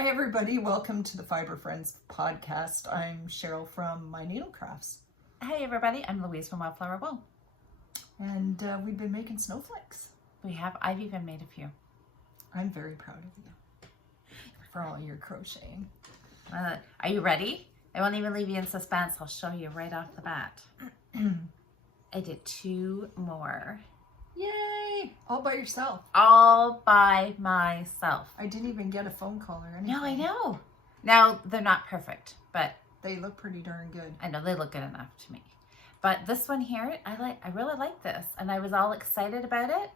Hi everybody, welcome to the Fiber Friends podcast. I'm Cheryl from My Needle Crafts. Hey everybody, I'm Louise from Wildflower Wool. And we've been making snowflakes. We have, I've even made a few. I'm very proud of you for all your crocheting. Are you ready? I won't even leave you in suspense. I'll show you right off the bat. I did 2 more. Yay! All by yourself. All by myself. I didn't even get a phone call or anything. No, I know. Now, they're not perfect, but they look pretty darn good. I know they look good enough to me. But this one here, I really like this. And I was all excited about it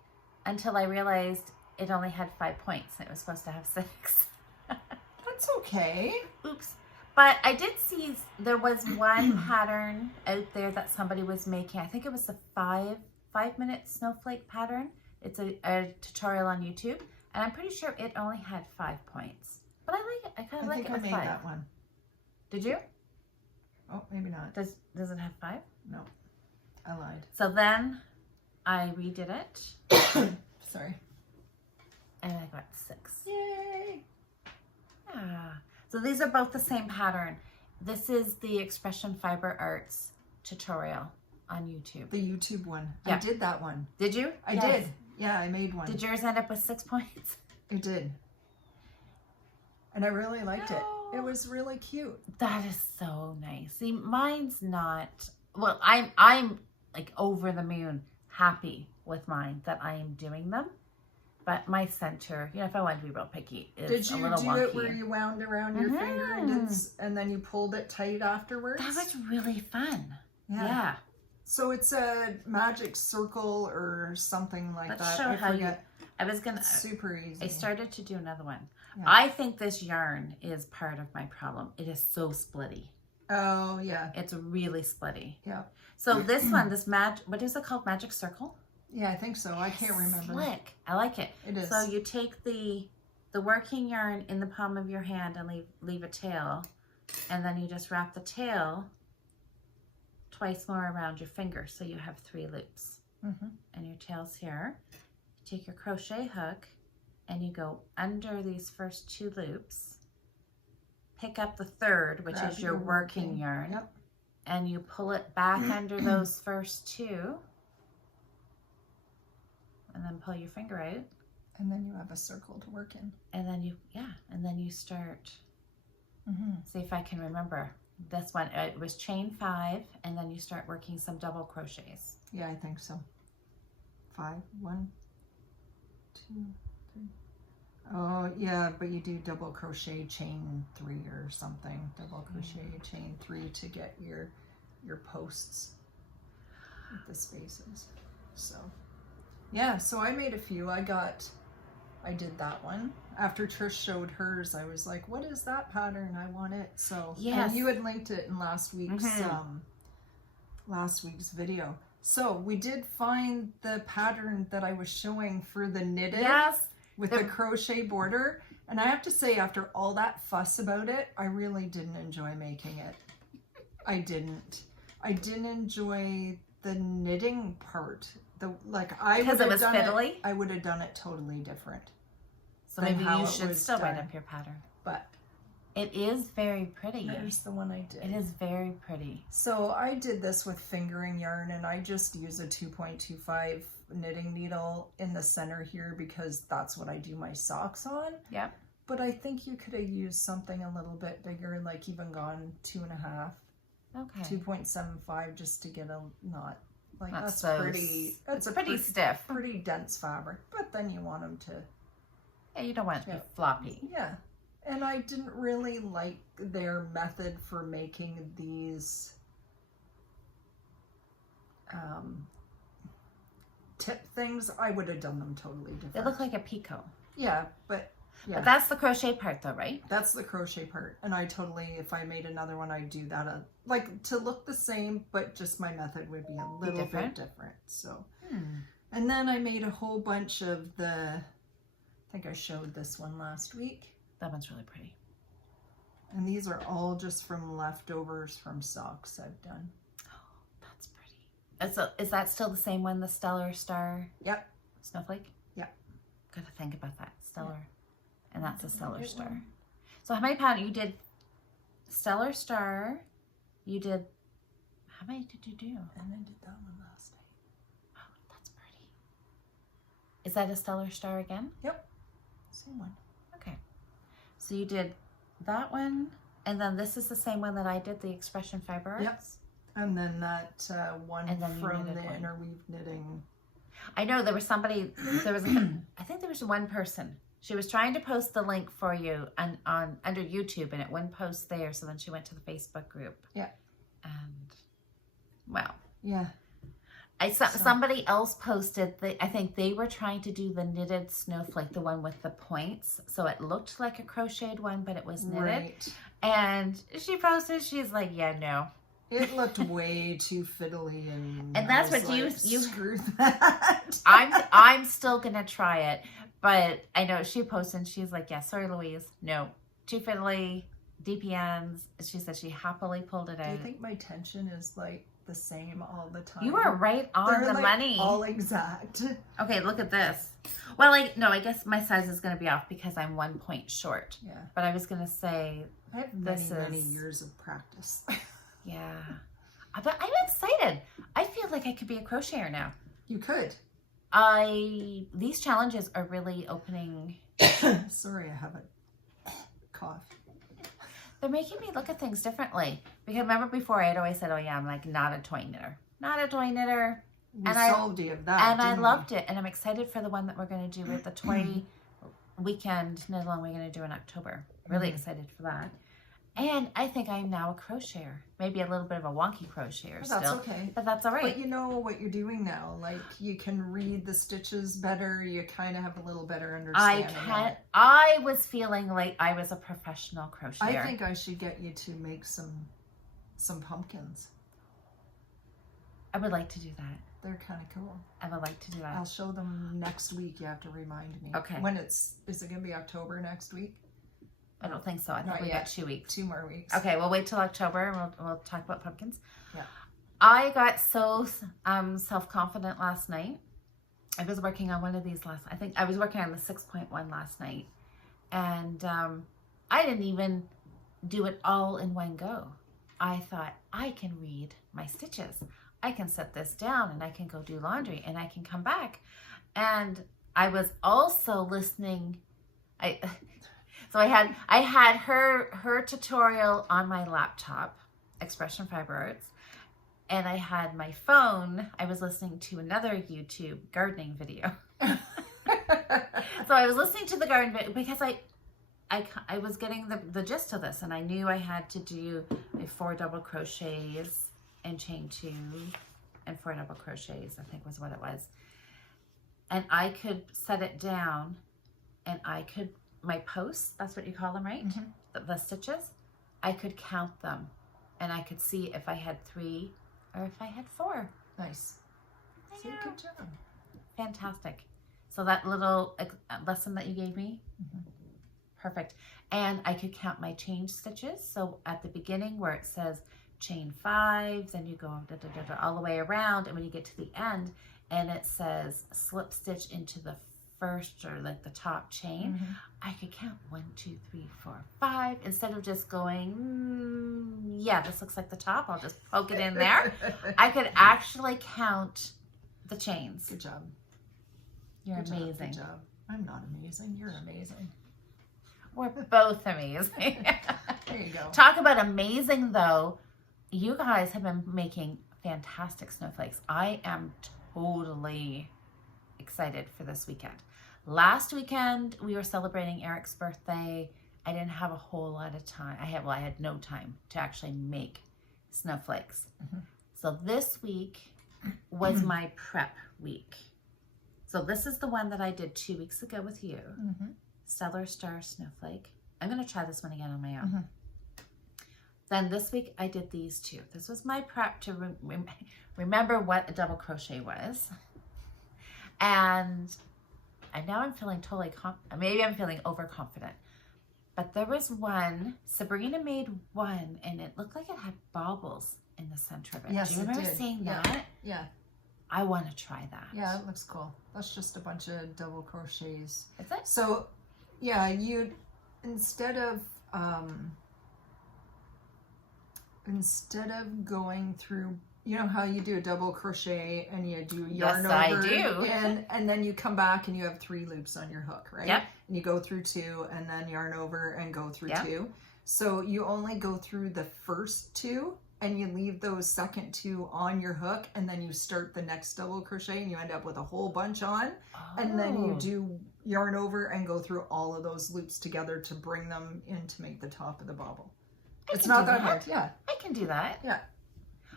until I realized it only had 5 points. It was supposed to have 6. That's okay. Oops. But I did see there was one pattern out there that somebody was making. I think it was a 5-minute snowflake pattern. It's a tutorial on YouTube. And I'm pretty sure it only had 5 points. But I like it. I kind of like it with 5. I made that one. Did you? Oh, maybe not. Does it have 5? No. I lied. So then I redid it. Sorry. And I got 6. Yay! Ah. So these are both the same pattern. This is the Expression Fiber Arts tutorial on YouTube. The YouTube one. Yeah. I did that one. Did you? I did. Yeah, I made one. Did yours end up with 6 points? It did. And I really liked it. Oh. It was really cute. That is so nice. See, mine's not, well, I'm like over the moon happy with mine that I am doing them. But my center, you know, if I wanted to be real picky, is a little wonky. Did you do it where you wound around your finger and then you pulled it tight afterwards? That was really fun. Yeah. So it's a magic circle or something like Let's that. show I how forget. I was gonna. It's super easy. I started to do another one. Yeah. I think this yarn is part of my problem. It is so splitty. Oh yeah. It's really splitty. Yeah. So this one, what is it called? Magic circle? Yeah, I think so. I can't remember. Slick. I like it. It is. So you take the working yarn in the palm of your hand and leave a tail, and then you just wrap the tail twice more around your finger, so you have 3 loops. And your tail's here. You take your crochet hook and you go under these first 2 loops, pick up the 3rd, which is your working yarn, and you pull it back under those first 2, and then pull your finger out. And then you have a circle to work in. And then you start, see if I can remember. This one, it was chain 5, and then you start working some double crochets. Yeah, I think so. 5, 1, 2, 3. Oh yeah, but you do double crochet chain 3 or something. Double crochet chain 3 to get your posts with the spaces. So yeah, so I made a few. I did that one. After Trish showed hers, I was like, what is that pattern? I want it. So yes. And you had linked it in last week's video. So we did find the pattern that I was showing for the knitted. Yes. With the crochet border. And I have to say, after all that fuss about it, I really didn't enjoy making it. I didn't enjoy the knitting part. Because it was fiddly? I would have done it totally different. So maybe you should still write up your pattern. But it is very pretty. There's the one I did. It is very pretty. So I did this with fingering yarn, and I just use a 2.25 knitting needle in the center here because that's what I do my socks on. Yep. But I think you could have used something a little bit bigger, like even gone 2.5. Okay. 2.75 just to get a knot. Like that's pretty. That's pretty stiff. Pretty dense fabric. But then you want them to. Yeah, you don't want it to be floppy. Yeah. And I didn't really like their method for making these tip things. I would have done them totally different. They look like a picot. Yeah, but yeah. But that's the crochet part though, right? That's the crochet part. And I totally, if I made another one, I'd do that. Like to look the same, but just my method would be a little bit different. So, and then I made a whole bunch of I think I showed this one last week. That one's really pretty. And these are all just from leftovers from socks I've done. Oh, that's pretty. Is that still the same one, the Stellar Star? Yep. Snowflake? Yep. Gotta think about that. Stellar. Yep. And that's a Stellar Star. So how many patterns? You did Stellar Star. You did, how many did you do? And I did that one last night. Oh, that's pretty. Is that a Stellar Star again? Yep. Same one. Okay. So you did that one, and then this is the same one that I did, the Expression Fiber Arts? Yep. And then that one And then you from knitted the one. interweave knitting. I know there was somebody, I think there was one person. She was trying to post the link for you on under YouTube, and it wouldn't post there. So then she went to the Facebook group. Yeah. And well, Yeah. Somebody else posted that I think they were trying to do the knitted snowflake, the one with the points. So it looked like a crocheted one, but it was knitted. Right. And she posted, she's like, yeah, no. It looked way too fiddly, and that's I was what you screw that. I'm still gonna try it, but I know she posted and she's like, yeah, sorry Louise, no, too fiddly, DPNs. She said she happily pulled it out. Do you think my tension is like the same all the time? You are right on They're the like money. all exact. Okay, look at this. Well, no, I guess my size is gonna be off because I'm 1 point short. Yeah. But I was gonna say, I have many years of practice. yeah. But I'm excited. I feel like I could be a crocheter now. You could. These challenges are really opening. Sorry, I have a cough. They're making me look at things differently. Because remember before I had always said, oh yeah, I'm like not a toy knitter. Not a toy knitter. We solved you of that. And I loved it. And I'm excited for the one that we're going to do with the toy weekend knit along we're going to do in October. Really excited for that. And I think I'm now a crocheter. Maybe a little bit of a wonky crocheter still. That's okay. But that's all right. But you know what you're doing now. Like, you can read the stitches better. You kind of have a little better understanding. I was feeling like I was a professional crocheter. I think I should get you to make some pumpkins. I would like to do that. They're kind of cool. I would like to do that. I'll show them next week. You have to remind me. Okay. When is it going to be October next week? I don't think so. I think we got 2 weeks. 2 more weeks. Okay, we'll wait till October and we'll talk about pumpkins. Yeah. I got so self-confident last night. I was working on one of these I think I was working on the 6.1 last night. And I didn't even do it all in one go. I thought, I can read my stitches. I can set this down and I can go do laundry and I can come back. And I was also listening. So I had her tutorial on my laptop, Expression Fiber Arts, and I had my phone. I was listening to another YouTube gardening video. So I was listening to the garden video because I was getting the gist of this, and I knew I had to do 4 double crochets and chain 2 and 4 double crochets, I think was what it was. And I could set it down, and I could, my posts, that's what you call them, right? Mm-hmm. The stitches, I could count them, and I could see if I had 3 or if I had 4. Nice. See, good job. Fantastic. So that little lesson that you gave me, perfect. And I could count my chain stitches. So at the beginning where it says chain 5, then you go all the way around, and when you get to the end and it says slip stitch into the first or like the top chain, I could count 1, 2, 3, 4, 5 instead of just going, yeah, this looks like the top, I'll just poke it in there. I could actually count the chains. Good job. You're good amazing. Job, good job. I'm not amazing. You're amazing. We're both amazing. There you go. Talk about amazing though. You guys have been making fantastic snowflakes. I am totally excited for this weekend. Last weekend we were celebrating Eric's birthday. I didn't have a whole lot of time. I had no time to actually make snowflakes. So this week was my prep week. So this is the one that I did 2 weeks ago with you. Stellar Star Snowflake. I'm going to try this one again on my own. Then this week I did these 2. This was my prep to remember what a double crochet was. And now I'm feeling totally maybe I'm feeling overconfident. But there was one, Sabrina made one, and it looked like it had baubles in the center of it. Yes, do you remember seeing that? Yeah. I want to try that. Yeah, it looks cool. That's just a bunch of double crochets. Is it? So, yeah, you instead of instead of going through, you know how you do a double crochet and you do yarn Yes, over, I do. and then you come back and you have 3 loops on your hook, right? Yep. And you go through 2 and then yarn over and go through Yep. 2. So you only go through the first 2 and you leave those second 2 on your hook, and then you start the next double crochet and you end up with a whole bunch on. And then you do yarn over and go through all of those loops together to bring them in to make the top of the bobble. It's not that hard. Yeah. I can do that. Yeah.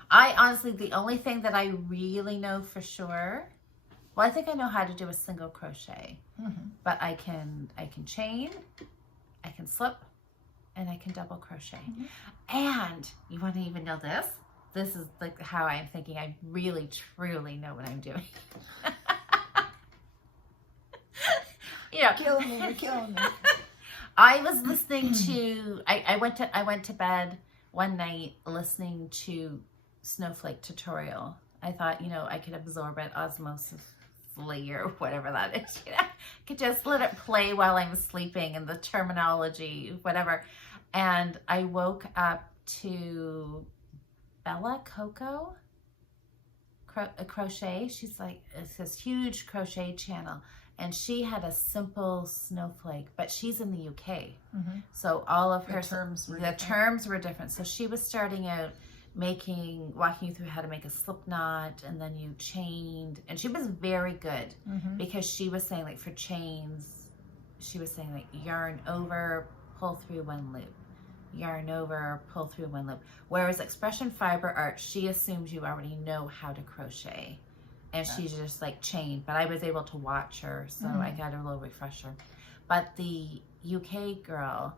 I honestly, the only thing that I really know for sure, well, I think I know how to do a single crochet, but I can chain, I can slip, and I can double crochet. And you want to even know this? This is like how I'm thinking. I really, truly know what I'm doing. You know, Killing me, you're killing me. I was listening to, I went to bed one night listening to Snowflake tutorial. I thought, you know, I could absorb it osmosisly or whatever that is. You know, I could just let it play while I'm sleeping and the terminology, whatever. And I woke up to Bella Coco crochet. She's like, it's this huge crochet channel. And she had a simple snowflake, but she's in the UK. So all of her terms were different. So she was starting out walking you through how to make a slip knot, and then you chained. And she was very good because she was saying, like, for chains, she was saying, like, yarn over, pull through 1 loop. Yarn over, pull through 1 loop. Whereas Expression Fiber Art, she assumes you already know how to crochet. And she's just like chain, but I was able to watch her, so I got a little refresher. But the UK girl,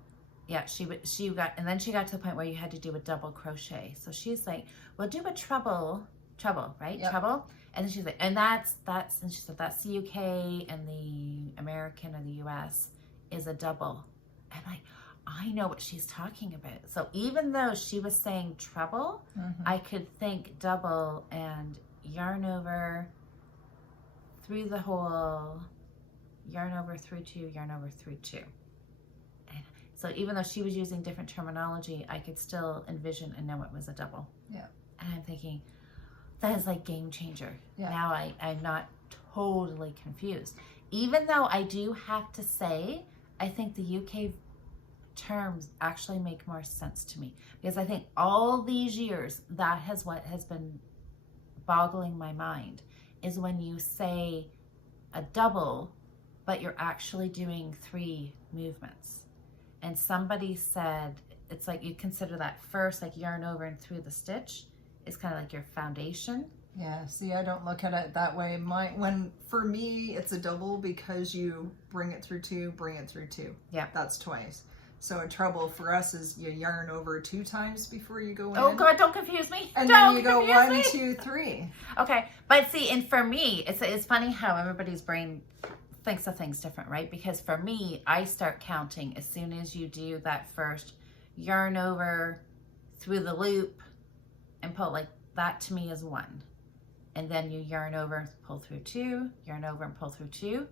yeah, she got, and then she got to the point where you had to do a double crochet. So she's like, well, do a treble, right? Yep. Treble. And then she's like, and and she said, that's the UK, and the American or the US is a double. I'm like, I know what she's talking about. So even though she was saying treble, I could think double and yarn over through the hole, yarn over through 2, yarn over through 2. And so even though she was using different terminology, I could still envision and know it was a double. Yeah. And I'm thinking, that is like game changer. Yeah. Now I'm not totally confused. Even though I do have to say, I think the UK terms actually make more sense to me, because I think all these years, that has what has been boggling my mind, is when you say a double, but you're actually doing 3 movements. And somebody said, it's like you consider that first, like yarn over and through the stitch, is kind of like your foundation. Yeah, see, I don't look at it that way. For me, it's a double because you bring it through 2, bring it through 2. Yeah. That's twice. So a treble for us is you yarn over 2 times before you go in. Oh God, don't confuse me. And then you go 1, 2, 3. Okay, but see, and for me, it's funny how everybody's brain thinks of things different, right? Because for me, I start counting as soon as you do that first yarn over through the loop and pull, like that to me is 1. And then you yarn over, pull through 2, yarn over and pull through 2.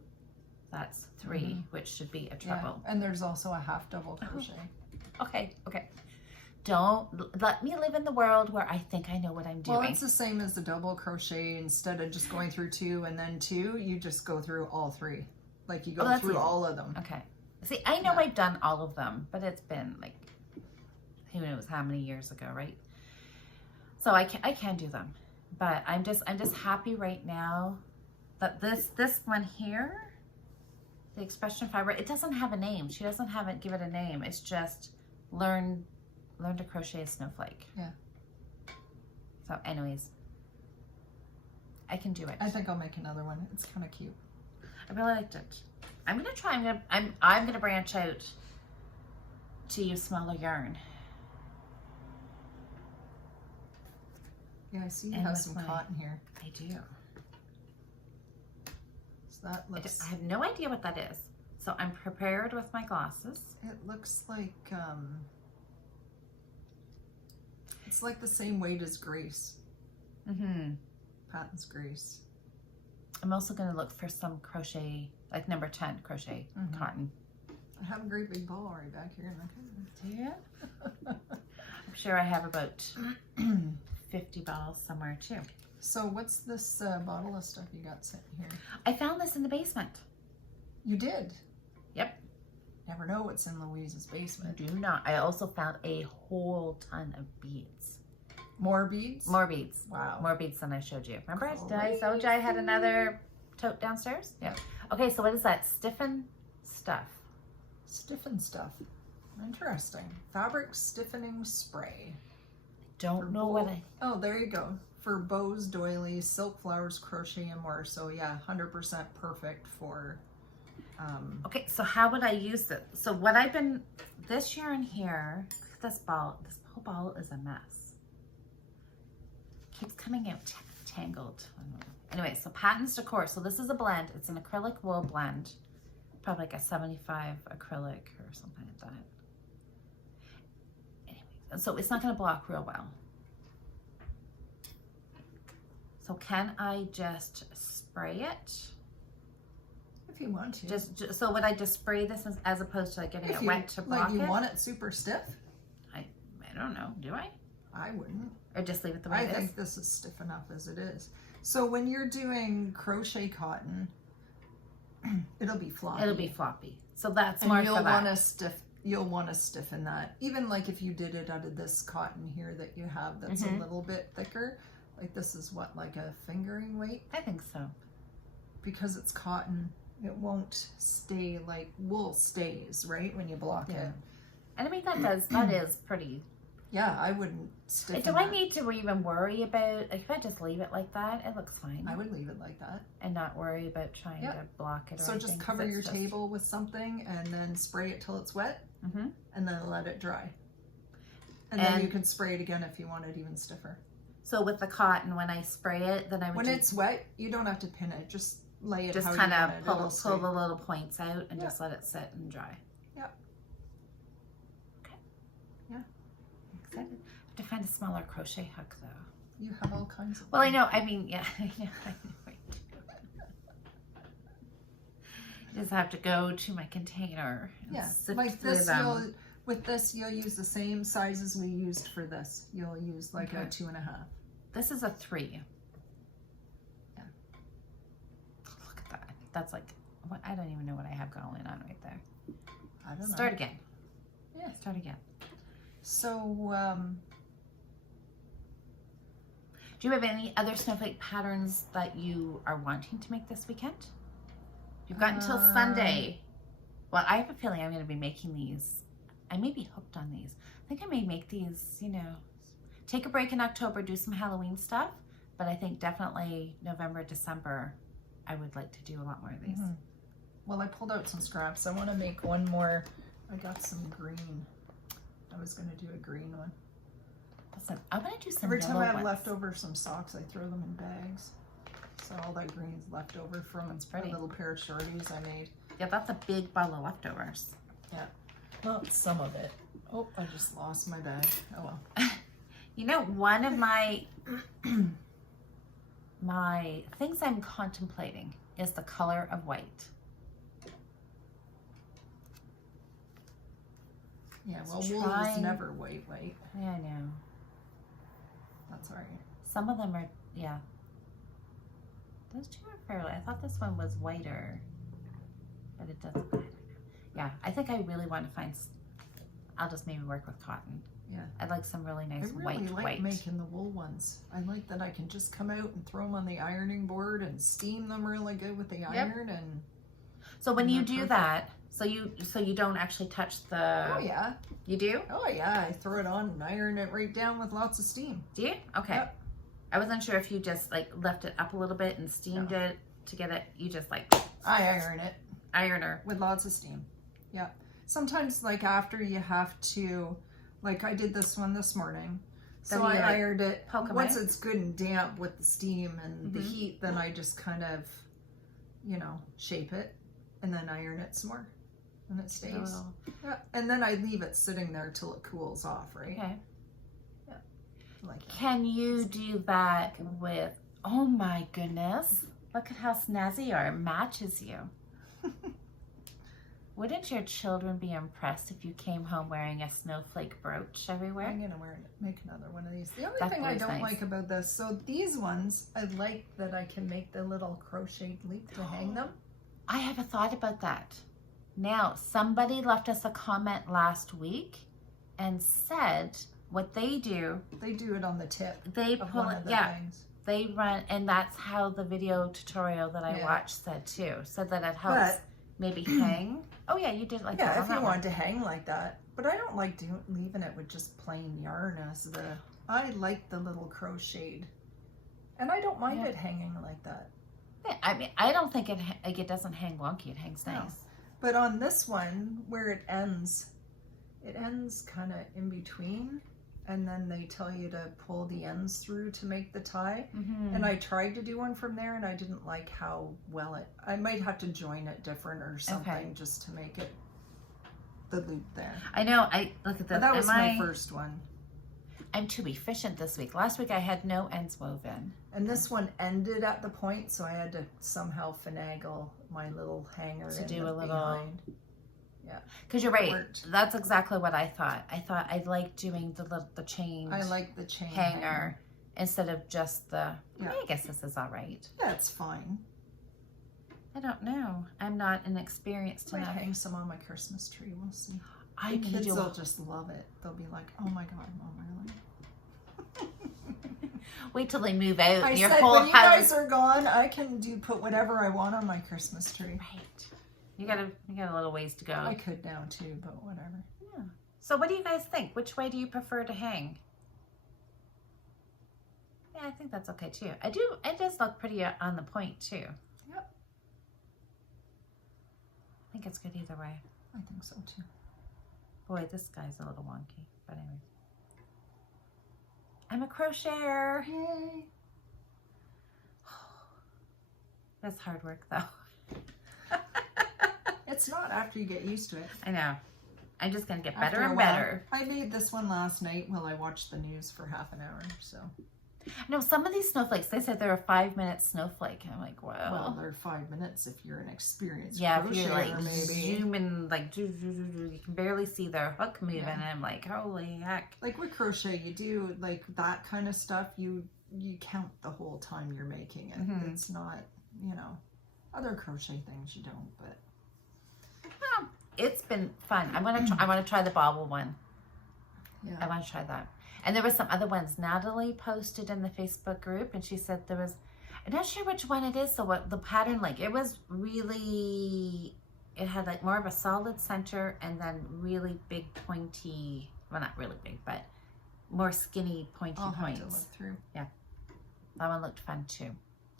That's 3, which should be a treble. Yeah. And there's also a half double crochet. Okay. Don't let me live in the world where I think I know what I'm doing. Well, it's the same as the double crochet. Instead of just going through 2 and then 2, you just go through all 3. Like you go through all of them. Okay. See, I know I've done all of them, but it's been like, who knows how many years ago, right? So I can do them, but I'm just happy right now that this one here, the Expression Fiber, it doesn't have a name. She doesn't give it a name. It's just learn to crochet a snowflake. Yeah. So anyways, I can do it. I think I'll make another one. It's kind of cute. I really liked it. I'm gonna try. I'm gonna branch out to use smaller yarn. Yeah, I see you have some cotton here. I do. That looks... I have no idea what that is. So I'm prepared with my glasses. It looks like, it's like the same weight as Grace. Patton's Grace. I'm also going to look for some crochet, like number 10 crochet cotton. I have a great big ball right back here in the Do you? I'm sure I have about 50 balls somewhere too. So what's this bottle of stuff you got sitting here? I found this in the basement. You did? Yep. Never know what's in Louise's basement. Do not. I also found a whole ton of beads. More beads? More beads. Wow. More beads than I showed you. Remember? Cool. Did I told you I had another tote downstairs? Yeah. Okay, so what is that? Stiffen stuff. Stiffen stuff. Interesting. Fabric stiffening spray. Don't know what I... Oh, there you go. For bows, doilies, silk flowers, crochet, and more. So yeah, 100% perfect for... Okay, so how would I use it? So what I've been... This yarn here, this whole ball is a mess. Keeps coming out tangled. Anyway, so Patents Decor. So this is a blend. It's an acrylic wool blend. Probably like a 75 acrylic or something like that. Anyway, so it's not going to block real well. So can I just spray it? If you want to. Just so would I just spray this as opposed to like getting it wet to block like you it? want it super stiff? I don't know. Do I? I wouldn't. Or just leave it the way it is? I think this is stiff enough as it is. So when you're doing crochet cotton, it'll be floppy. It'll be floppy. So that's and more you'll for that. You'll want to stiffen that. Even like if you did it out of this cotton here that you have that's a little bit thicker. Like this is what, like a fingering weight? I think so. Because it's cotton, it won't stay like wool stays, right? When you block it. And I mean, that is pretty. Yeah, I wouldn't stiffen Do I need to even worry about, like, if I just leave it like that, it looks fine. I would leave it like that. And not worry about trying to block it or So anything. just cover your table with something and then spray it till it's wet and then let it dry. And then you can spray it again if you want it even stiffer. So with the cotton, when I spray it, then I would When it's wet, you don't have to pin it. Just lay it just how kind you of want it. pull the little points out and just let it sit and dry. Yep. Okay. Yeah. Excited. I have to find a smaller crochet hook though. You have all kinds of Well, I know. I mean, yeah. I know. I just have to go to my container. And sift like through this. them. With this, you'll use the same sizes we used for this. You'll use like a 2.5. This is a 3. Yeah. Look at that. That's like, what? I don't even know what I have going on right there. I don't know. Start again. Yeah. Start again. So, do you have any other snowflake patterns that you are wanting to make this weekend? You've got until Sunday. Well, I have a feeling I'm going to be making these. I may be hooked on these. I think I may make these, you know, take a break in October, do some Halloween stuff. But I think definitely November, December, I would like to do a lot more of these. Well, I pulled out some scraps. I want to make one more. I got some green. I was going to do a green one. Listen, I'm going to do some Every time I have ones. leftover some socks, I throw them in bags. So all that green's left over from a little pair of shorties I made. Yeah, that's a big bottle of leftovers. Yeah. Well, some of it. Oh, I just lost my bag. Oh well. You know, one of my my things I'm contemplating is the color of white. Yeah, well, wool is never white. Yeah, I know. That's all right. Some of them are, yeah. Those two are fairly, I thought this one was whiter, but it doesn't, I don't know. Yeah, I think I really want to find, I'll just maybe work with cotton. Yeah. I'd like some really nice I really like white. making the wool ones. I like that I can just come out and throw them on the ironing board and steam them really good with the iron. And so when you do that, so you don't actually touch the... Oh yeah. You do? Oh yeah, I throw it on and iron it right down with lots of steam. Do you? Okay. Yep. I wasn't sure if you just like left it up a little bit and steamed it to get it. You just like... I iron it. Ironer. With lots of steam. Yeah. Sometimes like after you have to, like I did this one this morning. So I ironed it. Once it's good and damp with the steam and the heat, then I just kind of, you know, shape it and then iron it some more. And it stays. Yeah. And then I leave it sitting there till it cools off, right? Okay. Yeah. Like that. Can you do that with, oh my goodness. Look at how snazzy you are. It matches you. Wouldn't your children be impressed if you came home wearing a snowflake brooch everywhere? I'm gonna make another one of these. The only That thing I was don't nice. like about this, so these ones, I like that I can make the little crocheted loop to hang them. I have a thought about that. Now, somebody left us a comment last week and said what they do. They do it on the tip. They of pull one it, of the yeah. things. They run, and that's how the video tutorial that I Yeah. watched said too. Said that it helps maybe hang. Oh yeah, you did like that. Yeah, on if you that want one. to hang like that. But I don't like leaving it with just plain yarn as the. I like the little crocheted, and I don't mind it hanging like that. Yeah, I mean, I don't think it doesn't hang wonky. It hangs No. nice. But on this one, where it ends kind of in between, and then they tell you to pull the ends through to make the tie. Mm-hmm. And I tried to do one from there, and I didn't like how well I might have to join it different or something just to make it the loop there. I know. I look at But this. that was my first one. I'm too efficient this week. Last week I had no ends woven. And this one ended at the point, so I had to somehow finagle my little hanger To in do a little. behind. Because you're right. Worked. That's exactly what I thought. I thought I'd like doing the chain. I like the chain hanger instead of just the. Yeah. I guess this is all right. That's fine. I don't know. I'm not an experienced I might enough. hang some on my Christmas tree. We'll see. I'm The gonna kids do. will just love it. They'll be like, "Oh my god, Mom, really?" Wait till they move out. I Your said, whole when you house. guys are gone, I can put whatever I want on my Christmas tree. Right. You got a little ways to go. I could now too, but whatever. Yeah. So what do you guys think? Which way do you prefer to hang? Yeah, I think that's okay too. I do. It does look pretty on the point too. Yep. I think it's good either way. I think so too. Boy, this guy's a little wonky. But anyway. I'm a crocheter. Yay. That's hard work though. It's not after you get used to it. I know. I'm just going to get After better a and while. better. I made this one last night while I watched the news for half an hour, so. No, some of these snowflakes, they said they're a 5-minute snowflake. And I'm like, Well, they're 5 minutes if you're an experienced yeah, if crocheter, you're like maybe. zooming, like, you can barely see their hook moving. Yeah. And I'm like, holy heck. Like with crochet, you do like that kind of stuff. You count the whole time you're making it. Mhm. It's not, other crochet things you don't. But It's been fun. I want to try the bobble one. yeah, I want to try that. And there were some other ones Natalie posted in the Facebook group, and she said there was, I'm not sure which one it is, so what the pattern, like, it was really, it had like more of a solid center and then really big pointy, well, not really big, but more skinny pointy I'll have points. to look through. That one looked fun too.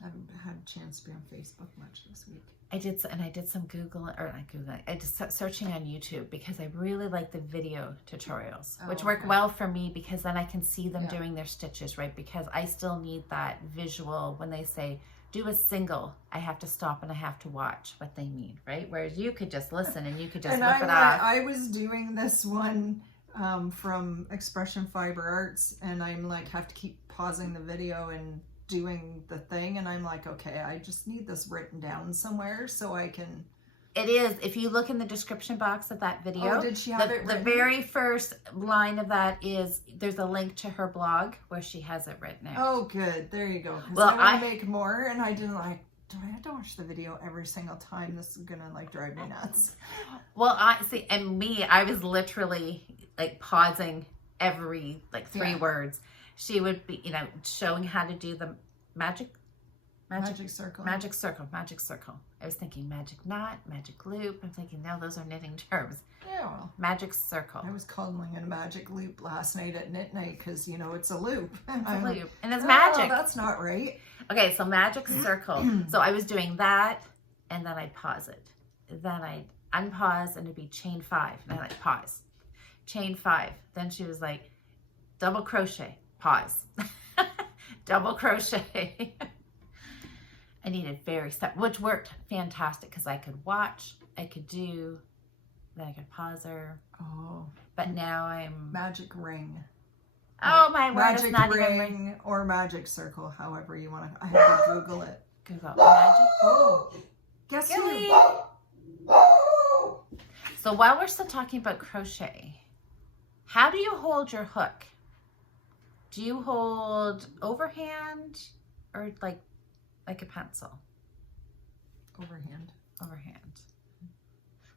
I haven't had a chance to be on Facebook much this week. I did some Google, or not Googling, I just searching on YouTube because I really like the video tutorials, which work okay. well for me because then I can see them Yeah. doing their stitches, right? Because I still need that visual when they say, do a single, I have to stop and I have to watch what they mean, right? Whereas you could just listen and you could just look it off. I was doing this one from Expression Fiber Arts, and I'm like, have to keep pausing the video and doing the thing, and I'm like, okay, I just need this written down somewhere so I can. It is, if you look in the description box of that video, Oh, did she have it the written? very first line of that is, there's a link to her blog where she has it written out. Oh, good. There you go. 'Cause Well, I want to make more, and I didn't like. Do I have to watch the video every single time? This is gonna like drive me nuts. Well, I see, and me, I was literally like pausing every like 3 Yeah. words. She would be, showing how to do the magic Circle. magic circle. I was thinking magic knot, magic loop. I'm thinking, no, those are knitting terms. Yeah. Well, Magic circle. I was calling it a magic loop last night at knit night because it's a loop. It's a I'm like, loop, and it's "Oh, magic. that's not right. Okay, so magic circle. So I was doing that, and then I'd pause it. Then I'd unpause, and it'd be chain 5. And then I'd pause. Chain 5. Then she was like, double crochet, pause. Double crochet. I needed very step, which worked fantastic because I could watch, I could do, then I could pause her. Oh, But now I'm, magic ring. oh my word, it's Magic not even ring or magic circle, however you want to. I had to Google it. Google magic. Oh, guess Gilly. who? So while we're still talking about crochet, how do you hold your hook? Do you hold overhand or like a pencil? Overhand. Overhand.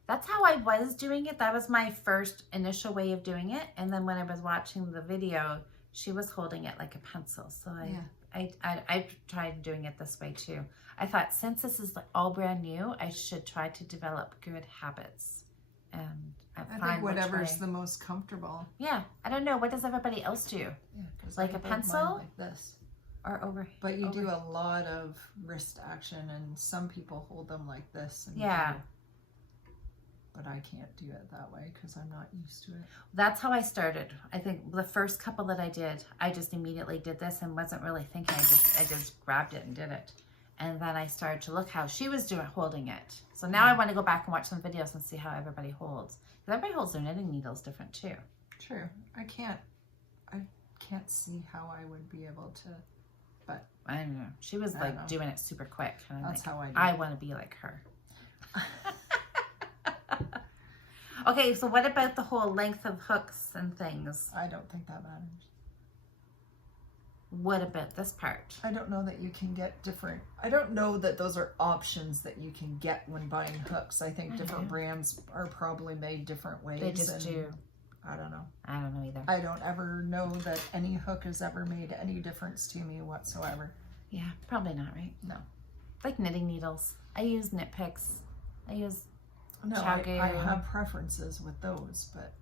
That's how I was doing it. That was my first initial way of doing it. And then when I was watching the video, she was holding it like a pencil. So I tried doing it this way too. I thought since this is all brand new, I should try to develop good habits. And I think whatever's the most comfortable. Yeah. I don't know. What does everybody else do? Yeah, like a pencil? Like this. Or over. But you do a lot of wrist action, and some people hold them like this. And yeah. But I can't do it that way because I'm not used to it. That's how I started. I think the first couple that I did, I just immediately did this and wasn't really thinking. I just grabbed it and did it. And then I started to look how she was holding it. So now I want to go back and watch some videos and see how everybody holds. Because everybody holds their knitting needles different too. True. I can't see how I would be able to, but I don't know. She was like doing it super quick. And that's how I do. I want to be like her. Okay, so what about the whole length of hooks and things? I don't think that matters. What about this part? I don't know that you can get different. I don't know that those are options that you can get when buying hooks. I think different brands are probably made different ways. They just do. I don't know. I don't know either. I don't ever know that any hook has ever made any difference to me whatsoever. Yeah, probably not, right? No. Like knitting needles. I use knit picks. I use I have preferences with those, but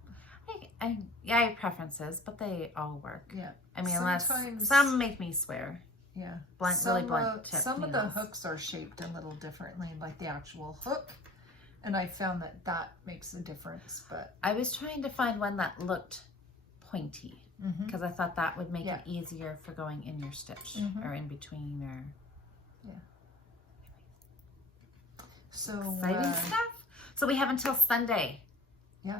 I have preferences, but they all work. Yeah. I mean, unless some make me swear. Yeah. Really blunt tip some needles. of the hooks are shaped a little differently, like the actual hook, and I found that makes a difference. But I was trying to find one that looked pointy because I thought that would make it easier for going in your stitch or in between or. Yeah. So exciting stuff. So we have until Sunday. Yeah.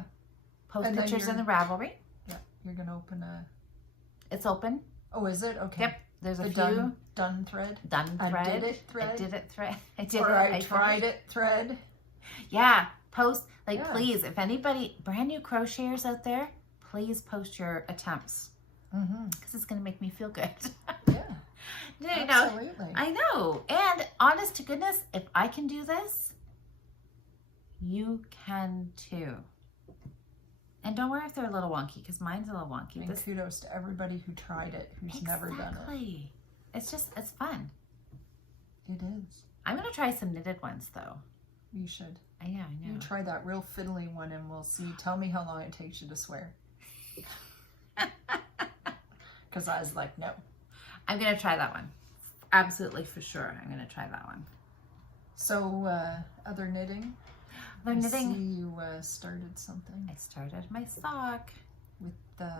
Post pictures in the Ravelry. Yeah. You're going to open a... It's open. Oh, is it? Okay. Yep. There's a few. Done thread. Done thread. I did it thread. I did it thread. I did or it. I tried it thread. Yeah. Post. Please, if anybody, brand new crocheters out there, please post your attempts. Because it's going to make me feel good. Yeah. Absolutely. I know. And honest to goodness, if I can do this, you can too. And don't worry if they're a little wonky, because mine's a little wonky. And kudos to everybody who tried it, who's never done it. It's fun. It is. I'm going to try some knitted ones, though. You should. Yeah, I know. You try that real fiddly one and we'll see. Tell me how long it takes you to swear. Because I was like, no. I'm going to try that one. Absolutely, for sure. I'm going to try that one. So, other knitting? Other knitting. I see you started something. I started my sock. With the...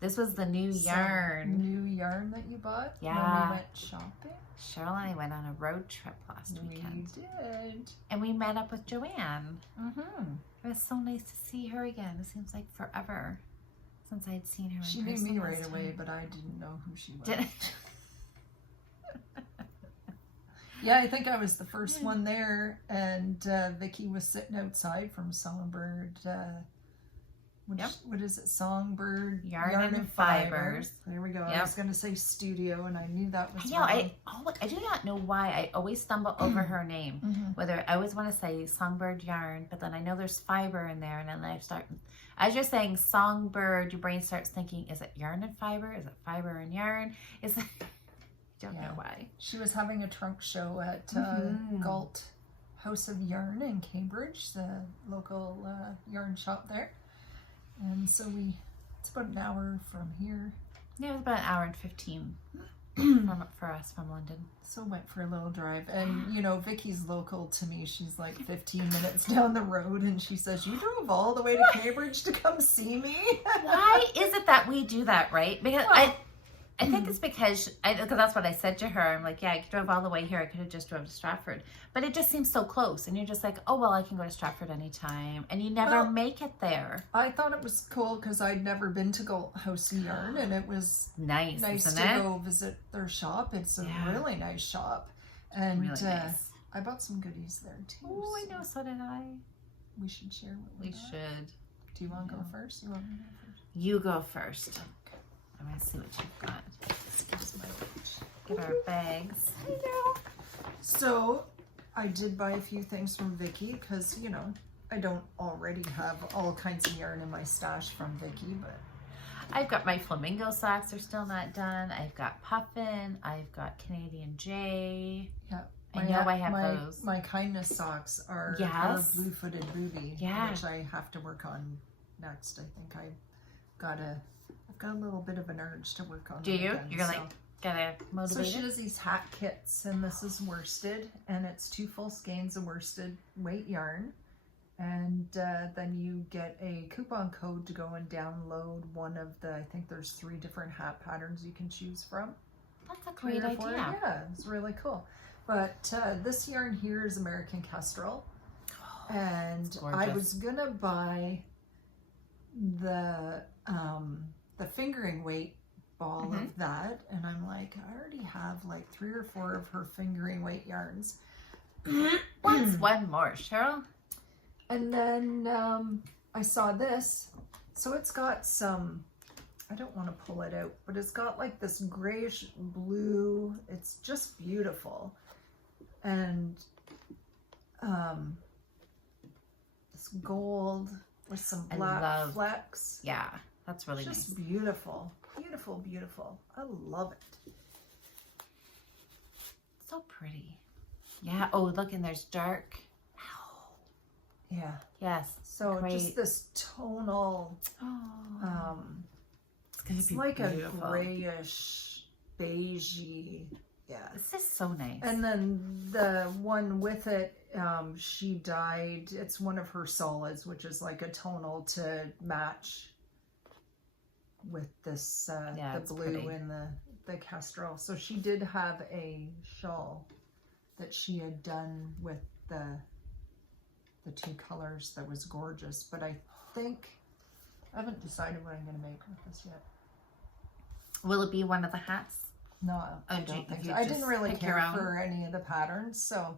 This was the new yarn. New yarn that you bought? Yeah. When we went shopping? Cheryl and I went on a road trip last weekend. We did. And we met up with Joanne. Mm-hmm. It was so nice to see her again. It seems like forever since I'd seen her. She knew me right away, but I didn't know who she was. Yeah, I think I was the first one there, and Vicky was sitting outside from Songbird. What is it? Songbird Yarn and Fibers. There we go. I was going to say studio, and I knew that was. I do not know why I always stumble over her name. Whether I always want to say Songbird Yarn, but then I know there's fiber in there, and then I start. As you're saying Songbird, your brain starts thinking: is it yarn and fiber? Is it fiber and yarn? Is it? Don't know why. She was having a trunk show at Galt House of Yarn in Cambridge, the local yarn shop there. And so it's about an hour from here. Yeah, it was about an hour and 15 for us from London. So went for a little drive. And, Vicky's local to me. She's like 15 minutes down the road. And she says, you drove all the way to Cambridge to come see me? Why is it that we do that, right? Because I think it's because that's what I said to her. I'm like, yeah, I drove all the way here. I could have just drove to Stratford. But it just seems so close. And you're just like, oh, well, I can go to Stratford anytime. And you never make it there. I thought it was cool because I'd never been to Galt House of Yarn. And it was nice to go visit their shop. It's a really nice shop. And really nice. I bought some goodies there, too. Oh, I know. So did I. We should share what we got. should. Do you want to go first? You want me to go first? You go first. I'm going to see what you've got. Excuse my reach. Get our bags. I know. So I did buy a few things from Vicky because, you know, I don't already have all kinds of yarn in my stash from Vicky, but I've got my flamingo socks are still not done. I've got Puffin. I've got Canadian J. yeah. I know I have those. My kindness socks are Yes. blue-footed ruby, Yeah. which I have to work on next. I think I've got a little bit of an urge to work on. Do them you? again, You're so. like, gotta So motivate she it? does these hat kits, and this is worsted, and it's 2 full skeins of worsted weight yarn, and then you get a coupon code to go and download one of the, I think there's 3 different hat patterns you can choose from. That's a 3 great or 4. idea. Yeah, it's really cool. But this yarn here is American Kestrel, and I gorgeous. was gonna buy the fingering weight ball of that, and I'm like, I already have like 3 or 4 of her fingering weight yarns. What's one more, Cheryl? And then I saw this, so it's got some, I don't want to pull it out, but it's got like this grayish blue, it's just beautiful, and this gold with some black flecks. Yeah, that's really Just nice. beautiful, beautiful, beautiful. I love it. So pretty. Yeah. Oh, look, and there's dark. Yeah. Yes. So great. just this tonal, it's gonna it's be like beautiful. a grayish, beigey. Yeah. This is so nice. And then the one with it, she dyed, it's one of her solids, which is like a tonal to match with this, Yeah, the blue pretty. and the kestrel. So she did have a shawl that she had done with the 2 colors that was gorgeous. But I think, I haven't decided what I'm going to make with this yet. Will it be one of the hats? No, I do you- don't think you so. I just didn't really pick your care own? for any of the patterns, so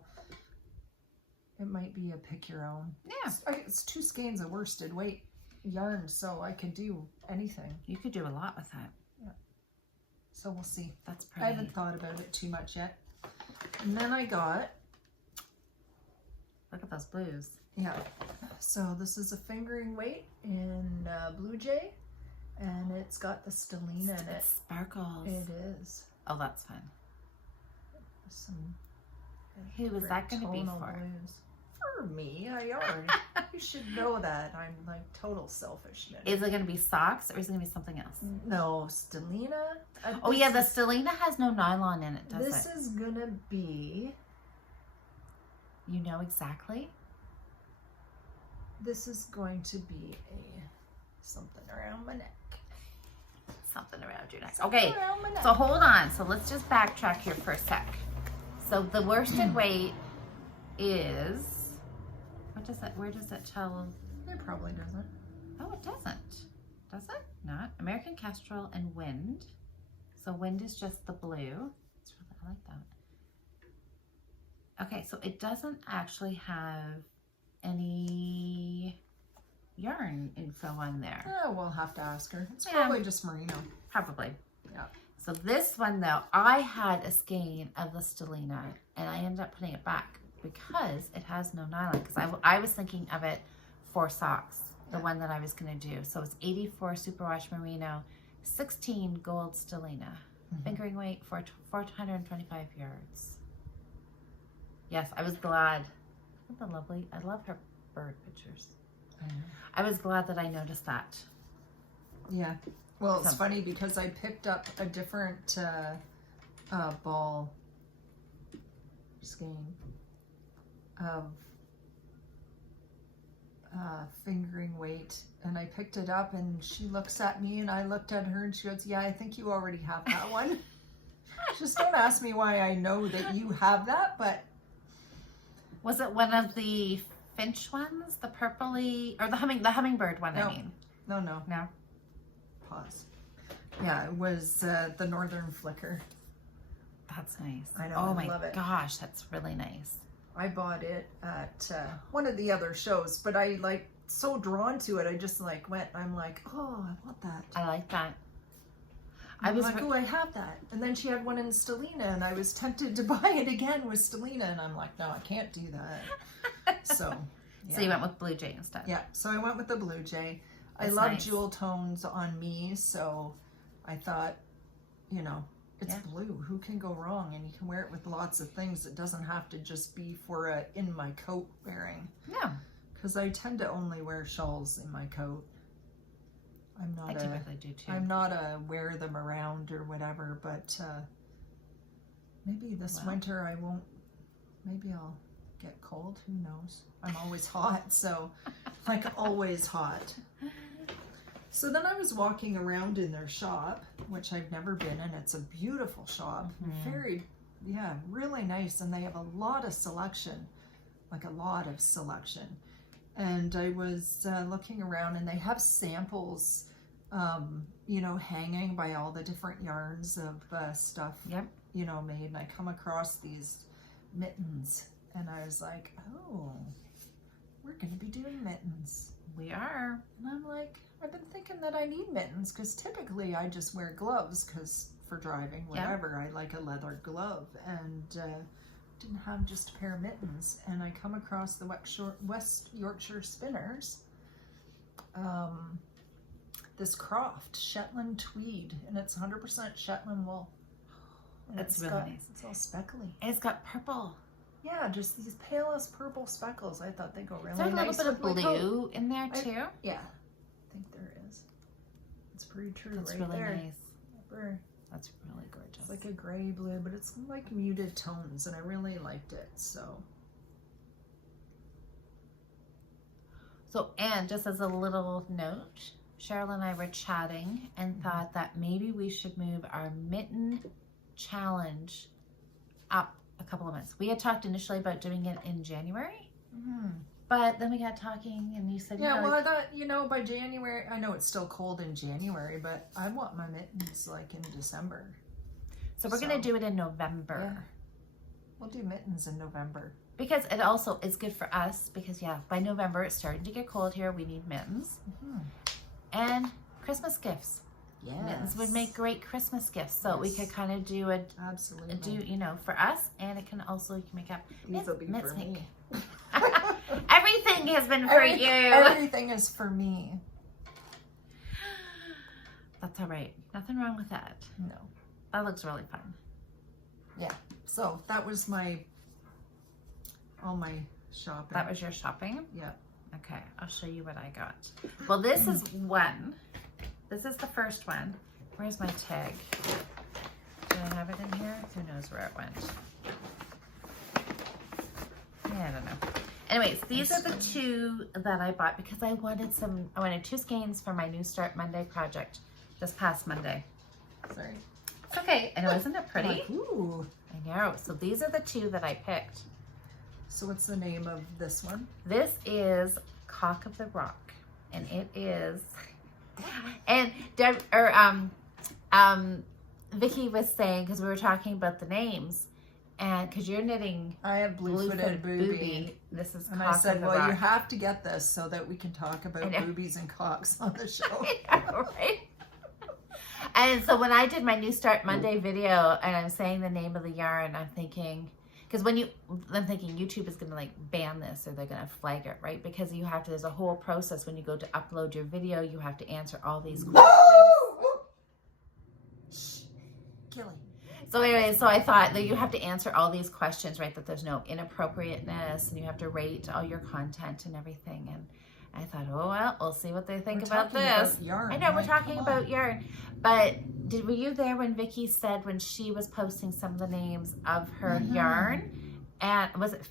it might be a pick your own. Yeah. It's 2 skeins of worsted weight yarn, so I could do anything. You could do a lot with that. So we'll see. That's I pretty. haven't thought about it too much yet. And then I got, Look at those blues. yeah, so this is a fingering weight in Blue Jay, and it's got the stellina in It it. sparkles. It is. Oh, that's fun. Some Who was that going to be tonal for? blues. For me, I already. You should know that. I'm like total selfishness. Is it going to be socks or is it going to be something else? No, stellina. Oh yeah, the stellina has no nylon in it, does This it? is gonna be. You know exactly? This is going to be a something around my neck. Something around your neck. Something Okay, around my neck. so hold on. So let's just backtrack here for a sec. So the worsted weight is, what does that, where does it tell? It probably doesn't. Oh, it doesn't. Does it? Not. American Kestrel and Wind. So Wind is just the blue. It's really, I like that. Okay, so it doesn't actually have any yarn info on there. Oh, we'll have to ask her. It's Yeah. probably just merino. Probably. Yeah. So this one though, I had a skein of the stellina and I ended up putting it back because it has no nylon. Because I was thinking of it for socks, the one that I was going to do. So it's 84 superwash merino, 16 gold stellina, fingering weight for 425 yards. Yes, I was glad. Isn't that lovely? I love her bird pictures. I know. I was glad that I noticed that. Yeah. Well, it's So- funny because I picked up a different ball skein of fingering weight, and I picked it up and she looks at me and I looked at her and she goes, yeah, I think you already have that one. Just don't ask me why I know that you have that, but Was it one of the finch ones, the purpley, or the hummingbird one? No. I mean, no. no. Pause. Yeah, it was the Northern Flicker. That's nice. I know, Oh I my love it. gosh, that's really nice. I bought it at one of the other shows, but I like so drawn to it. I just like went, I'm like, oh, I want that. I like that. I was like, oh, I have that. And then she had one in Stellina, and I was tempted to buy it again with Stellina, and I'm like, no, I can't do that. So, yeah. So you went with Blue Jay instead. Yeah, so I went with the Blue Jay. That's I love nice. jewel tones on me, so I thought, you know, it's blue. Who can go wrong? And you can wear it with lots of things. It doesn't have to just be for a in my coat wearing. No. Because I tend to only wear shawls in my coat. I typically do too. I'm not a wear them around or whatever, but maybe this winter I won't. Maybe I'll get cold. Who knows? I'm always hot, so like always hot. So then I was walking around in their shop, which I've never been in. It's a beautiful shop, very, really nice, and they have a lot of selection, like a lot of selection. And I was looking around, and they have samples, you know, hanging by all the different yarns of stuff, you know, made. And I come across these mittens, and I was like, oh, we're going to be doing mittens. We are. And I'm like, I've been thinking that I need mittens, because typically I just wear gloves, because for driving, whatever, I like a leather glove, and didn't have just a pair of mittens. And I come across the West Yorkshire Spinners, this Croft Shetland tweed, and it's 100% Shetland wool. That's really nice. It's all speckly. And it's got purple. Yeah, just these palest purple speckles. I thought they go really Is there a nice little bit of with my coat. blue in there too? Yeah, I think there is. It's pretty true. That's right really there. nice. That's really gorgeous. It's like a gray blue, but it's like muted tones, and I really liked it. So, and just as a little note, Cheryl and I were chatting and thought that maybe we should move our mitten challenge up a couple of months. We had talked initially about doing it in January, but then we got talking, and you said, yeah, well, I thought, you know, by January, I know it's still cold in January, but I want my mittens like in December. So we're going to do it in November. Yeah. We'll do mittens in November. Because it also is good for us, because by November it's starting to get cold here. We need mittens. And Christmas gifts. Yes. Mittens would make great Christmas gifts. So we could kind of do absolutely, you know, for us, and it can also, you can make up. These will be for me. Everything has been for you. Everything is for me. That's all right. Nothing wrong with that. No. That looks really fun. Yeah. So that was all my shopping. That was your shopping? Yeah. Okay, I'll show you what I got. Well, this is one. This is the first one. Where's my tag? Do I have it in here? Who knows where it went? Yeah, I don't know. Anyways, these are the two that I bought because I wanted two skeins for my New Start Monday project this past Monday. Sorry. It's okay. And isn't it pretty? Like, ooh. I know. So these are the two that I picked. So what's the name of this one? This is Cock of the Rock, and it is, and Vicky was saying, because we were talking about the names, and because you're knitting, I have blue-footed booby. This is and Cock I said, of the well, Rock. you have to get this so that we can talk about boobies and cocks on the show. I know, right? And so when I did my New Start Monday video, and I'm saying the name of the yarn, I'm thinking, because I'm thinking YouTube is going to like ban this, or they're going to flag it, right? Because there's a whole process when you go to upload your video, you have to answer all these questions. Killing. So anyway, so I thought that you have to answer all these questions, right? That there's no inappropriateness, and you have to rate all your content and everything. And I thought, oh, well, we'll see what they think about this. Yarn, I know, we're right? talking about yarn. But were you there when Vicky said, when she was posting some of the names of her yarn, and was it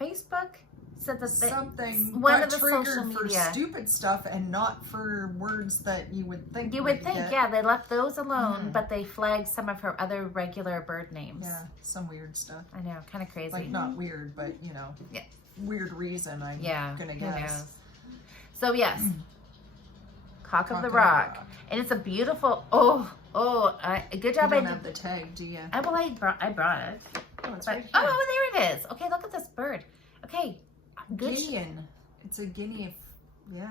Facebook? Said that something one got of the triggered social for media stupid stuff and not for words that you would think. You would think, yeah, they left those alone, Mhm. but they flagged some of her other regular bird names. Yeah, some weird stuff. I know, kind of crazy. Like not weird, but you know, weird reason. I'm gonna who guess. knows? So yes, Cock of the Rock, and it's a beautiful. Good You job. don't have the tag, do you? I brought it. Oh, it's But, right here. oh, there it is. Okay, look at this bird. Okay, good. Guinean. It's a guinea. Yeah.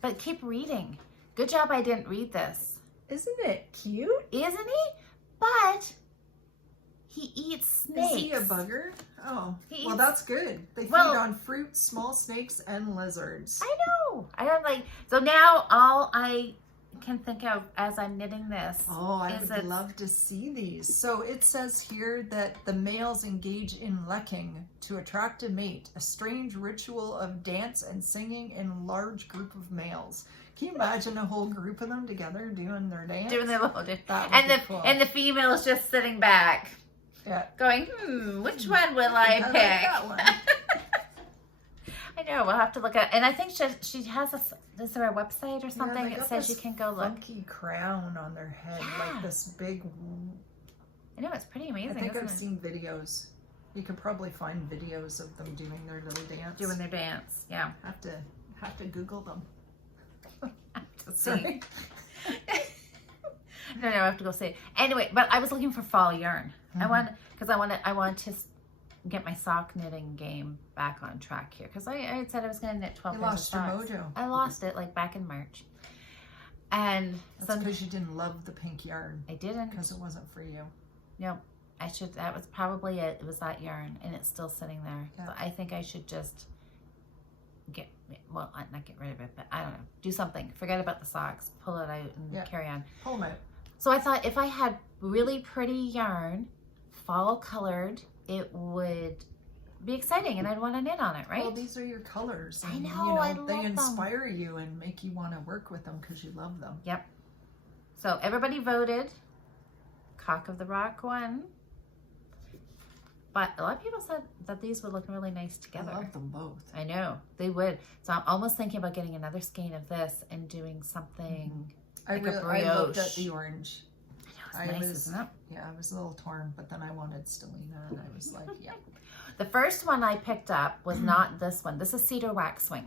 But keep reading. Good job I didn't read this. Isn't it cute? Isn't he? But he eats snakes. Is he a bugger? Oh, He well, eats- that's good. They feed Well- on fruit, small snakes, and lizards. I know. I don't like. So now all I can think of as I'm knitting this. Oh, I is would it- love to see these. So it says here that the males engage in lekking to attract a mate, a strange ritual of dance and singing in a large group of males. Can you imagine a whole group of them together doing their dance? Doing the little That would and be the cool. and the female is just sitting back, Yeah. going, which one will I think I like pick? that one. I know. We'll have to look at. And I think she has a. Is there a website or something they that got says you this can go look? Funky crown on their head, Yeah. like this big. I know it's pretty amazing. I think isn't I've it? seen videos. You could probably find videos of them doing their little dance. Doing their dance. Yeah. Have to Google them. Let's Sorry. see. No, I have to go see it. Anyway, but I was looking for fall yarn. I want to get my sock knitting game back on track here because I had said I was going to knit 12 You pairs lost of your socks. mojo. I lost it like back in March, and That's so because you didn't love the pink yarn. I didn't. Because it wasn't for you. No, I should. That was probably it. It was that yarn, and it's still sitting there. Yeah. So I think I should just not get rid of it, but I don't know. Do something. Forget about the socks. Pull it out and carry on. Pull them out. So I thought if I had really pretty yarn, fall colored, it would be exciting, and I'd want to knit on it, right? Well, these are your colors. I And, know, I love they them. inspire you and make you want to work with them because you love them. Yep. So everybody voted. Cock of the Rock won. But a lot of people said that these would look really nice together. I love them both. I know, they would. So I'm almost thinking about getting another skein of this and doing something like a brioche. I looked at the orange. I know, it's nice, isn't it? Yeah, I was a little torn, but then I wanted Stellina, and I was like, yeah. The first one I picked up was not this one. This is Cedar Waxwing.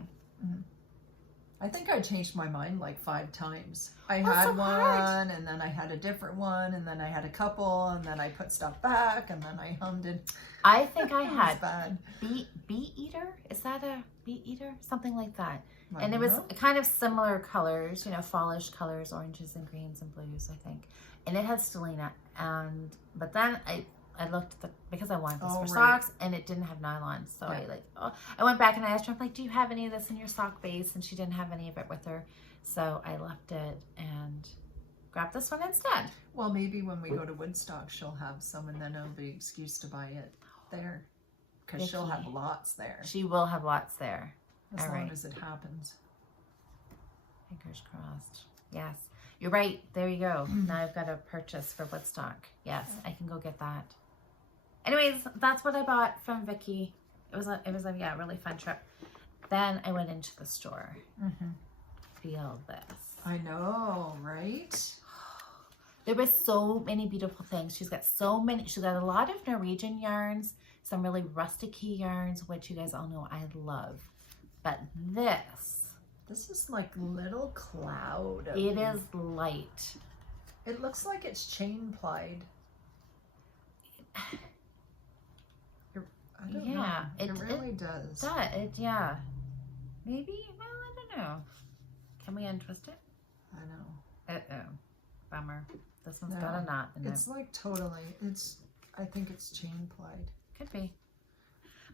I think I changed my mind like 5 times. I That's had so one, hard. and then I had a different one, and then I had a couple, and then I put stuff back, and then I hummed it. I think I It was had bad. Bee Eater. Is that a Bee Eater? Something like that. I And it don't was know. kind of similar colors, fallish colors, oranges and greens and blues, I think. And it had Stellina. But then I looked at because I wanted this Oh, for right. socks, and it didn't have nylon. So Yeah. I went back and I asked her, I'm like, do you have any of this in your sock base? And she didn't have any of it with her. So I left it and grabbed this one instead. Well, maybe when we go to Woodstock, she'll have some, and then it'll be an excuse to buy it there. Because she'll have Vicky. lots there, She will have lots there. as all long right. as it happens. Fingers crossed. Yes. You're right. There you go. Now I've got to purchase for Woodstock. Yes, I can go get that. Anyways, that's what I bought from Vicky. It was a really fun trip. Then I went into the store. Feel this. I know, right? There were so many beautiful things. She's got a lot of Norwegian yarns, some really rusticy yarns, which you guys all know I love. But This is like little cloud. it is light. It looks like it's chain plied. I don't know. Yeah, It really does. Yeah. Maybe? Well, I don't know. Can we untwist it? I know. Uh-oh. Bummer. This one's No, got a knot in it. It's like totally, I think it's chain plied. Could be.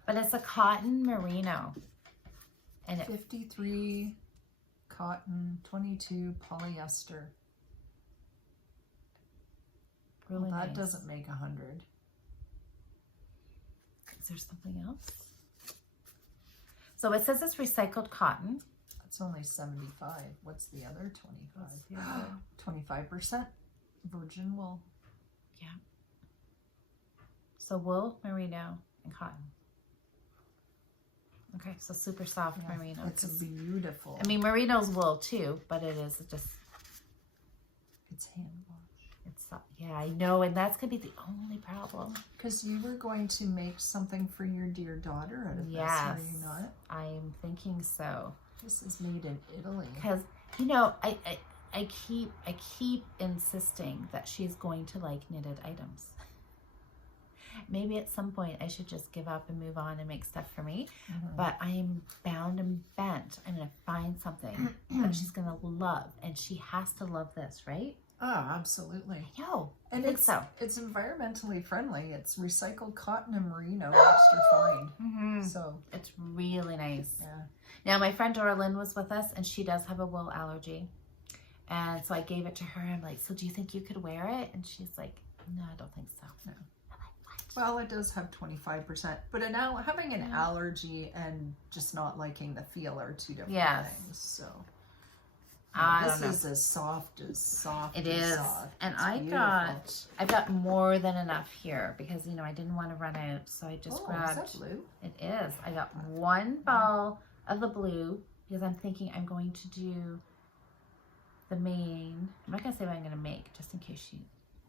But it's a cotton merino. And it 53 cotton, 22 polyester. really Well, that nice. doesn't make 100. Is there something else? So it says it's recycled cotton. That's only 75. What's the other 25? 25% virgin wool. Yeah. So wool, merino, and cotton. Okay, so super soft Yeah, merino. it's beautiful. I mean, merino's wool too, but it is just, It's hand wash. yeah, I know, and that's gonna be the only problem. Because you were going to make something for your dear daughter out of Yes. this, are you not? I'm thinking so. This is made in Italy. Because, I keep insisting that she's going to like knitted items. maybe at some point I should just give up and move on and make stuff for me. But I am bound and bent. I'm going to find something that she's going to love. And she has to love this, right? Oh, absolutely. I know. And I think so. It's environmentally friendly. It's recycled cotton and merino, extra fine. So it's really nice. Yeah. Now, my friend Dora Lynn was with us, and she does have a wool allergy. And so I gave it to her. I'm like, so do you think you could wear it? And she's like, no, I don't think so. No. I'm like, what? Well, it does have 25%. But now having an allergy and just not liking the feel are two different things. So this is as soft as soft. It as is. soft. And It's I've got more than enough here because, you know, I didn't want to run out. So I just grabbed. Is that blue? It is. I got one ball of the blue because I'm thinking I'm going to do the main. I'm not going to say what I'm going to make just in case she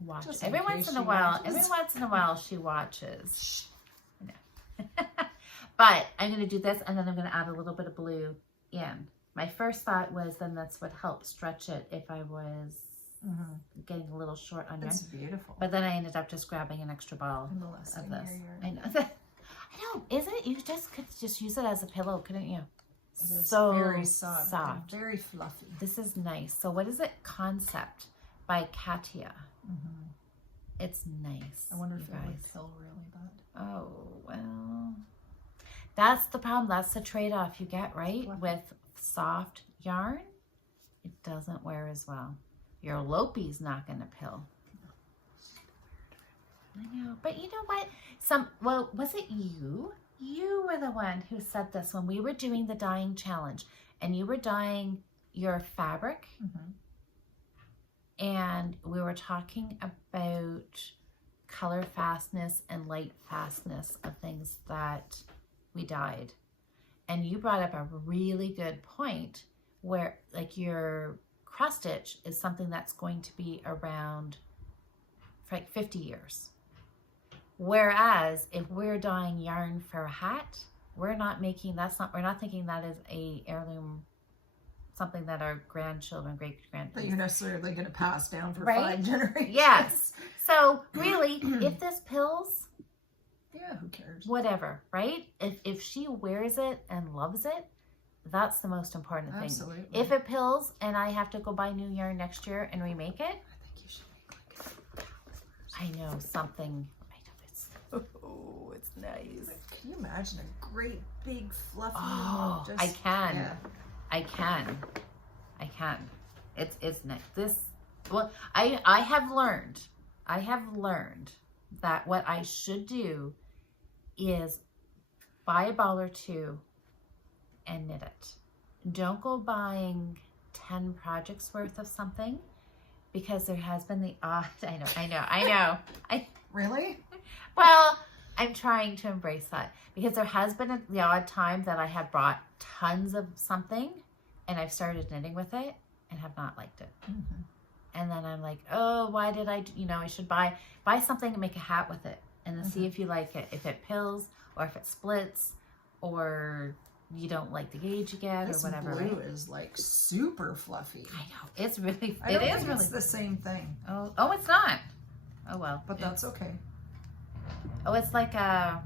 watches. Every once in a while she watches. But I'm going to do this and then I'm going to add a little bit of blue in. My first thought was then that's what helped stretch it if I was getting a little short on yarn. It's beautiful. But then I ended up just grabbing an extra ball of this. I know. I know. Is it? You just could just use it as a pillow, couldn't you? So very soft. Very fluffy. This is nice. So what is it? Concept by Katia. It's nice. I wonder if it would feel really bad. Oh, well. That's the problem. That's the trade-off you get, right? With soft yarn, it doesn't wear as well. Your Lopi's not going to pill. I know. But you know what? Was it you? You were the one who said this when we were doing the dyeing challenge and you were dyeing your fabric and we were talking about color fastness and light fastness of things that we dyed. And you brought up a really good point where like your cross stitch is something that's going to be around for like 50 years. Whereas if we're dyeing yarn for a hat, we're not thinking that is a heirloom, something that our grandchildren, great-grandchildren. That you're necessarily going to pass down for 5 generations. Yes. So really, if this pills, yeah, who cares? Whatever, right? If she wears it and loves it, that's the most important thing. Absolutely. If it pills and I have to go buy new yarn next year and remake it, I think you should make like a I know something. Oh, it's nice. Like, can you imagine a great big fluffy? Oh, I can. Yeah. I can. It's nice. This. Well, I have learned that what I should do is buy a ball or two and knit it. Don't go buying 10 projects worth of something because there has been the odd. I know. Really? Well, I'm trying to embrace that because there has been the odd time that I have bought tons of something and I've started knitting with it and have not liked it. And then I'm like, oh, why did I, I should buy something and make a hat with it and then see if you like it, if it pills or if it splits or you don't like the gauge you get or whatever. This blue is like super fluffy. I know. It's really, it's the same thing. Oh, it's not. Oh, well. But that's okay. Oh, it's like a...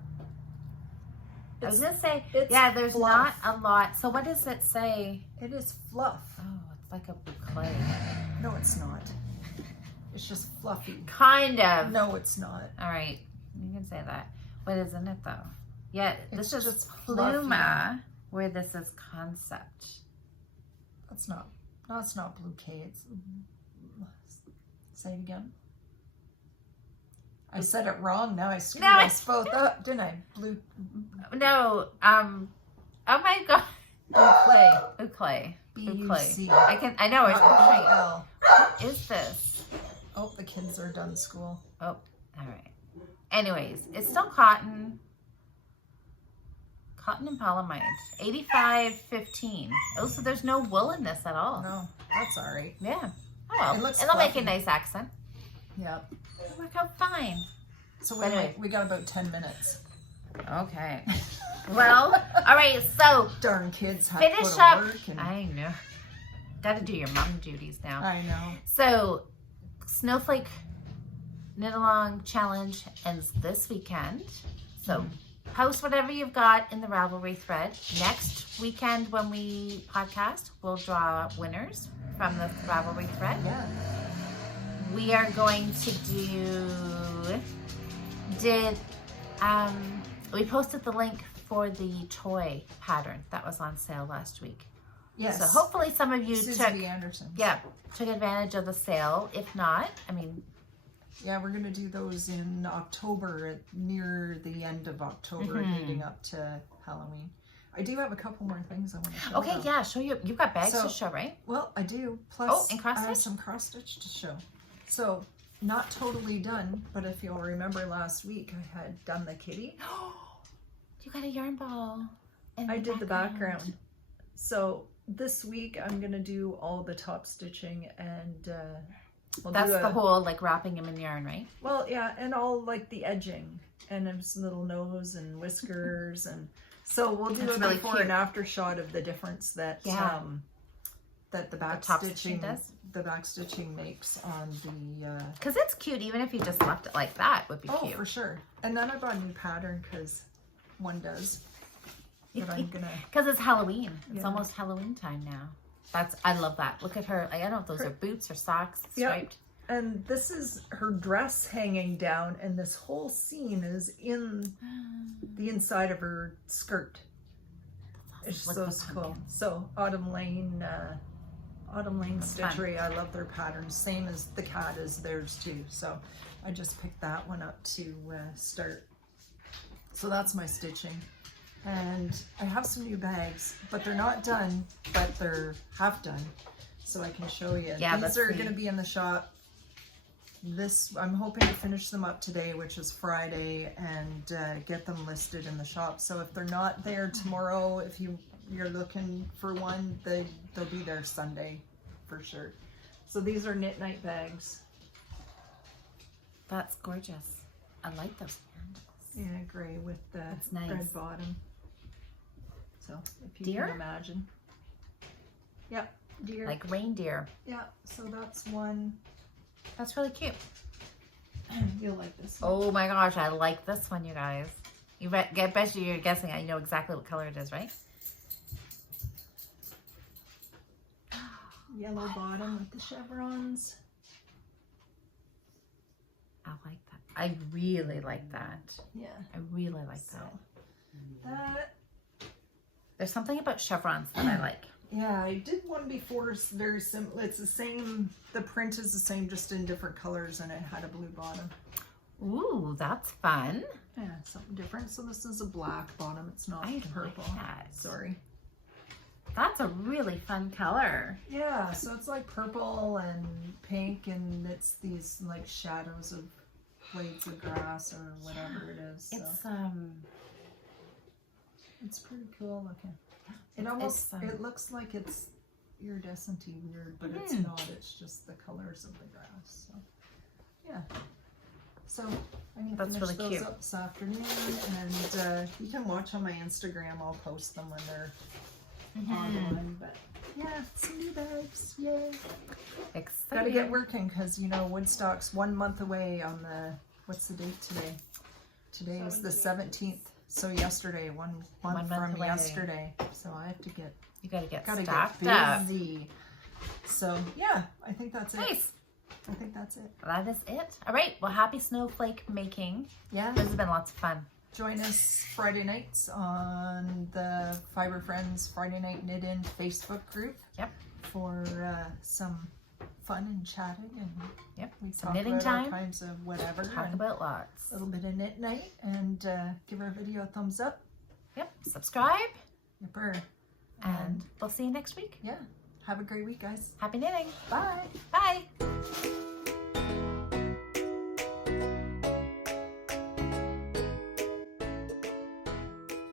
I was going to say, there's fluff. not a lot. So what does it say? It is fluff. Oh, it's like a boucle. No, it's not. It's just fluffy. Kind of. No, it's not. All right. You can say that. What is in it, though? Yeah, this is just Pluma, where this is Concept. That's not bouquet. It's... Say it again. I said it wrong. Now I screwed us both up, didn't I? Blue. No. Oh my God. Boucle. B-U-C. I know. It's L. What is this? Oh, the kids are done school. Oh, all right. Anyways, it's still cotton. Cotton and polyamide. 85.15. Oh, so there's no wool in this at all. No, that's all right. Yeah. Oh well. It'll make a nice accent. Yep. It'll work out fine. So we got about 10 minutes. Okay. Well, all right. So darn kids have finish to up. Work and... I know. Got to do your mom duties now. I know. So snowflake knit along challenge ends this weekend. So post whatever you've got in the Ravelry thread. Next weekend when we podcast, we'll draw winners from the Ravelry thread. Yeah. We are going to we posted the link for the toy pattern that was on sale last week. Yes. So hopefully some of you took advantage of the sale. If not, I mean, yeah, we're going to do those in October, near the end of October, leading up to Halloween. I do have a couple more things I want to show. Okay, yeah, show you. You've got bags to show, right? Well, I do. Plus, and cross I have stitch? some cross stitch to show. So, not totally done, but if you'll remember last week, I had done the kitty. You got a yarn ball. I did the background. So, this week I'm going to do all the top stitching and that's the whole like wrapping him in yarn, right? Well, yeah, and all like the edging and his little nose and whiskers, and so we'll do a really before and after shot of the difference that that the back stitching does. The back stitching makes on the because it's cute even if you just left it like that would be cute. Oh, for sure. And then I bought a new pattern because one does. But I'm gonna because it's Halloween. It's almost Halloween time now. I love that. Look at her. I don't know if those are boots or socks, striped. And this is her dress hanging down, and this whole scene is in the inside of her skirt. It's so cool. So Autumn Lane Stitchery, I love their patterns. Same as the cat is theirs too. So I just picked that one up to start. So that's my stitching. And I have some new bags, but they're not done, but they're half done. So I can show you. Yeah, these are going to be in the shop. I'm hoping to finish them up today, which is Friday, and get them listed in the shop. So if they're not there tomorrow, if you're looking for one, they'll be there Sunday for sure. So these are knit night bags. That's gorgeous. I like those handles. Yeah, gray with the nice. red bottom. So if you deer? can imagine. Yep, deer. Like reindeer. Yeah, so that's one. That's really cute. You'll like this one. Oh my gosh, I like this one, you guys. I bet you're guessing I know exactly what color it is, right? Yellow bottom with the chevrons. I like that. I really like that. Yeah. I really like that. There's something about chevrons that I like. Yeah, I did one before. It's very simple. It's the same. The print is the same, just in different colors, and it had a blue bottom. Ooh, that's fun. Yeah, something different. So this is a black bottom. It's not purple. Like that. Sorry. That's a really fun color. Yeah, so it's like purple and pink, and it's these like shadows of blades of grass or whatever it is. So. It's pretty cool looking. It almost, it looks like it's iridescent-y weird, but it's not. It's just the colors of the grass. So, yeah. So, I'm going to finish those up this afternoon, and you can watch on my Instagram. I'll post them when they're online, but yeah, some new bags. Yay. Exciting. Got to get working because, you know, Woodstock's 1 month away on the, what's the date today? Today is the 17th. So yesterday, one month from yesterday. So I have to get. You gotta get busy. up. So yeah, I think that's it. Nice. I think that's it. That is it. All right. Well, happy snowflake making. Yeah. This has been lots of fun. Join us Friday nights on the Fibre Friends Friday Night Knit In Facebook group. Yep. For some fun and chatting, and we talk knitting about time. all kinds of whatever. Talk about lots. A little bit of knit night, and give our video a thumbs up. Yep. Subscribe. Yipper. And we'll see you next week. Yeah. Have a great week, guys. Happy knitting. Bye. Bye.